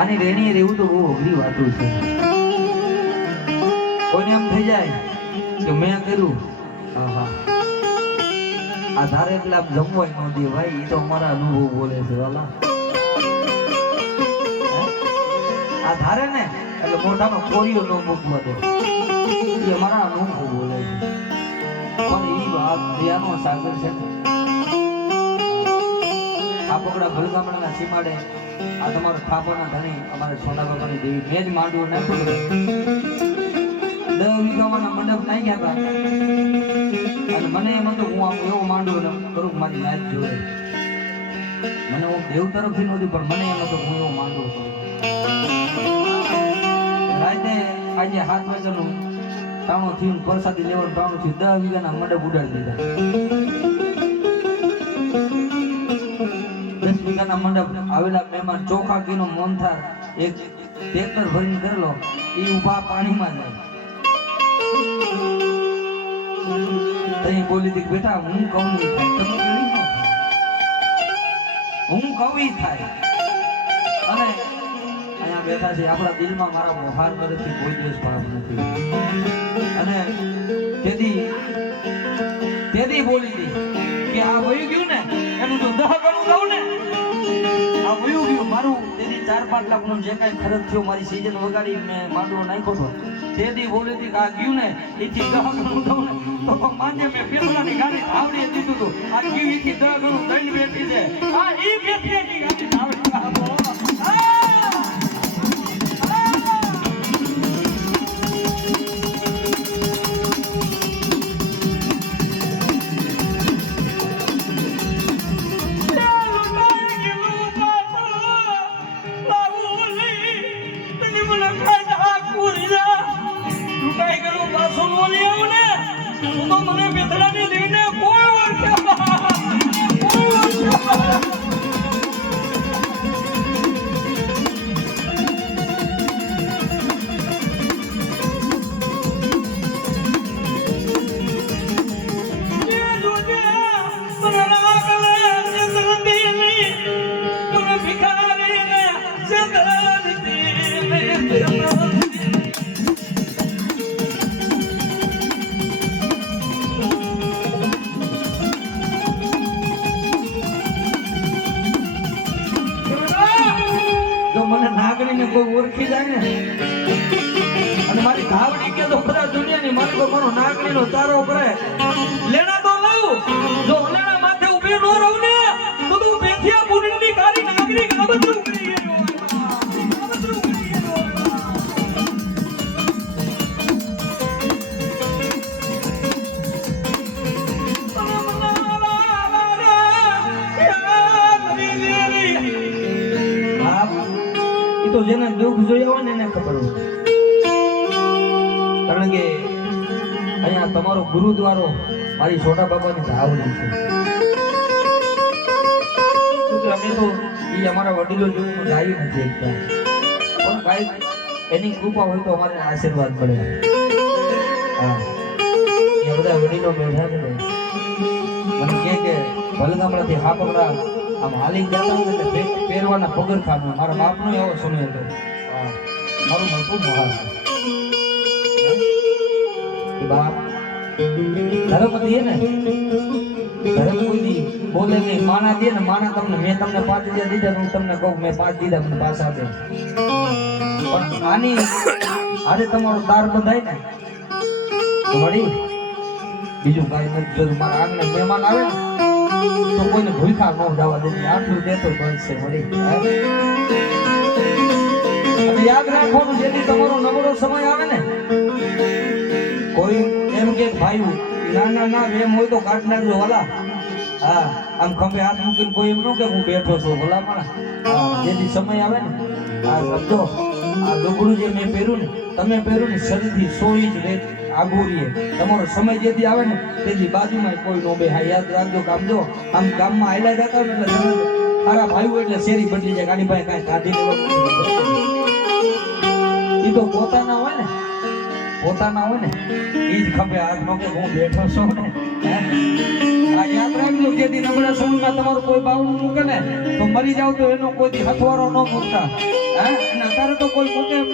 આની રેણી રહેવું તો બહુ અઘરી વાતું છે. કોઈને એમ થઈ જાય કે મેં કર્યું, આ ધારે એટલે આમ જમવાય ન દે ભાઈ. એ તો અમારા અનુભવ બોલે છે વાલા. આ ધારે ને એટલે મોઢામાં કોરીઓ ન મૂકવા દે, એ અમારા અનુભવ બોલે છે. પણ એ વાત દયાનો સાગર છે. આ પકડા ભલગામડાના સીમાડે આ તમારો થાપાના ધણી અમારા સોના બાબાની દેવી મેં જ માંડવું નાખ્યું. 10 વીઘાના મંડપ નાખ્યા હતા અને મને એમ હતું હું આમ એવો માંડવું કરું મારી નાચ જોડે. મને હું દેવ તરફથી નહોતી પણ મને એમ હતું હું એવો માંડવું કરું. રાતે આજે 7 વાગ્યાનું ટાણું થયું, પ્રસાદી લેવાનું ટાણું થયું, 10 વીઘાના મંડપ ઉડાડી દીધા. 10 વીઘાના મંડપ આવેલા મહેમાન ચોખા ઘીનો મોનથાર એક ટ્રેક્ટર ભરીને કરેલો, એ ઉભા પાણીમાં જાય. તઈ બોલી હતી બેટા હું કહું નહીં થાય, તમે કેવી ન થાય, હું કવિ થાય. અને અહીંયા બેઠા છે આપણા દિલમાં મારા મોહાર નથી, કોઈ દિવસ ભાવ નથી. અને તેથી બોલી હતી કે આ વયું ગયું ને એનું તો 10 ગણું દઉં ને, આ વયું ગયું મારું. તેથી 4-5 લાખનો જે કાંઈ ખર્ચ થયો મારી સીઝન વગાડી મેં માંડવો નાખ્યો હતો. તેથી બોલી હતી કે આ ગયું ને એથી 10 ગણું દઉં ને તો માન્ય મેં પેલાની ગાડી આવડી દીધું હતું. આ ગયું એથી 10 ગણું દઈને બેઠી છે. આ એ બેઠી ગાડી આવડી. મને નાગરીને કોઈ ઓળખી જાય ને અને મારી ધાવડી કે તો બધા દુનિયાની મારી તો મારો નાગરીનો તારો કરે લેણા તો લઉં. જો લેણા માથે ઊભી ન રહું ને તો તું બેઠિયા પુરીની કારી નાગરી કાબતરું કરી ગયો. તો જેને દુઃખ જોયા હોય ને એને ખબર હોય. કારણ કે અહીંયા તમારો ગુરુદ્વારો મારી છોટા બાબાની ધાવણી છે. અમે તો એ અમારા વડીલો જેવું ગાયું નથી એકદમ, પણ કાંઈ એની કૃપા હોય તો અમારે આશીર્વાદ મળે. હા, એ બધા વડીલો બેઠા છે મને કે ભલગામડાથી હાપકડા આમ હાલી જતા હોય એટલે પહેરવાના પગરખાં મારા બાપનો એવો સમય હતો. મારું મોટું મહાન કે બાપ ધર્મ દે ને, ધર્મ કોઈ દી બોલે નહીં. માણા દે ને માણા તમને મેં તમને 5 દીધા હું તમને કહું મેં 5 દીધા મને પાછા દે. પણ આની આજે તમારો તાર બંધાય ને તો વળી બીજું કાંઈ નથી જોયું. મારા આંગણે મહેમાન આવે ને તો કોઈને ભૂખા ન જવા દે, આટલું દેતો બનશે વળી. અને યાદ રાખવાનું જેથી તમારો નબળો સમય આવે ને કોઈ એમ કે ભાઈ ના એમ હોય તો કાઢ નાખજો વાલા. હા, આમ ખંભે હાથ મૂકીને કોઈ એમ ન કે હું બેઠો છું ભલા મારા. જેથી સમય આવે ને આ સમજો આ લુગડું જે મેં પહેર્યું ને તમે પહેર્યું ને શરીરથી 100 ઇંચ આગોરીએ તમારો સમય જેથી આવે ને તેથી બાજુમાં કોઈ નો બે. હા, યાદ રાખજો. કામ જો આમ ગામમાં આયલા જતા હોય એટલે મારા ભાઈઓ એટલે શેરી બદલી જાય. ગાડી ભાઈ કાંઈ કાઢી લેવા એ તો પોતાના હોય ને એ જ ખબર હાથ નો કે હું બેઠો છું ને. આ યાદ રાખજો કે દી નબળા સમયમાં તમારું કોઈ બાવણું મૂકે ને તો મરી જાવ તો એનો કોઈ દી હથવારો ન મૂકતા. અને અત્યારે તો કોઈ મૂકે એમ